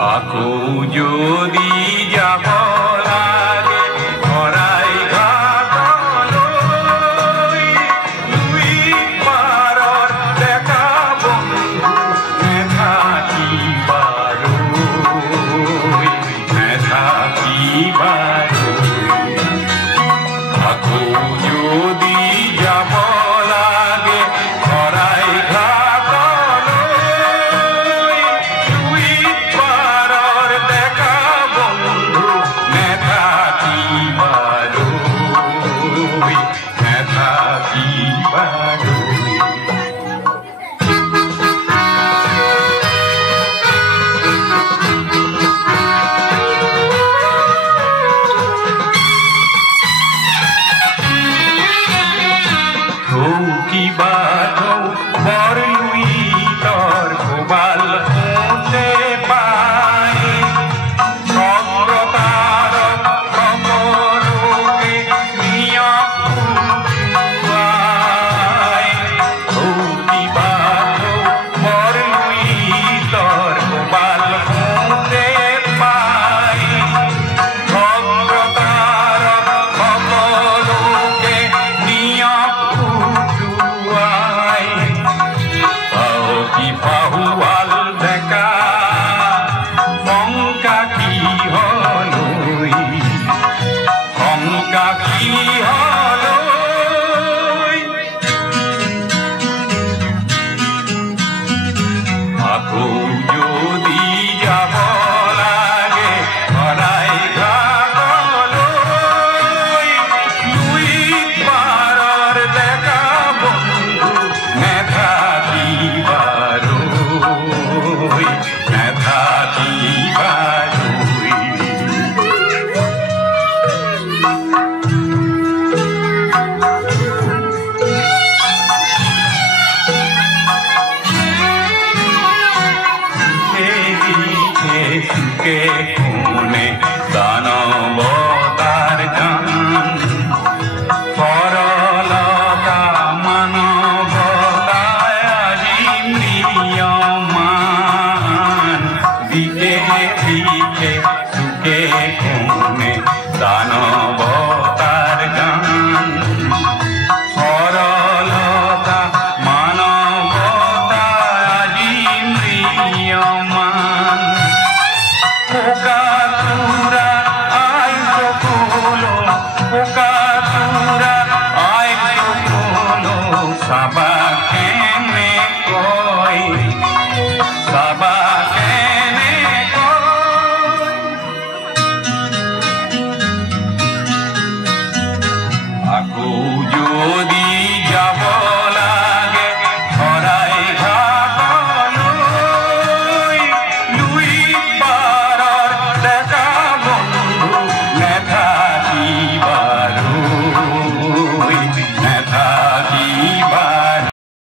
আকৌ যদি যাব লাগে শৰাই ঘাটলৈ, দুই পাৰৰ ডেকা বন্ধু নেথাকিবালৈ, আকৌ যদি যাব লাগে শৰাই ঘাটলৈ, দুই পাৰৰ ডেকা বন্ধু নেথাকিবালৈ, কিবা বৰ লুইতৰ কোবাল হওঁতে পায়, সৰ্বতাৰক সকলোকে নিয়ক খুৱায়। কিবা বৰ লুইতৰ কোবাল হওঁতে পায়, সৰ্বতাৰক সকলোকে নিয়ক পাহুৱাল ডেকা শংকা কিহলৈ, শংকা কিহলৈ, আকৌ যদি যাব লাগে শৰাই ঘাটলৈ, দুই পাৰৰ ডেকা বন্ধু নেথাকিবালৈ, সুখে কোনে দানৱতাৰ গান, সৰলতা মানৱতায় আজি ম্ৰিয়মান, দিশে দিশে সুখে কোনে দানৱতাৰ গান, সৰলতা মানৱতায় আজি ম্ৰিয়মান। পোকাতুৰা আই সকলো, পোকাতুৰা আই সকলো চাবা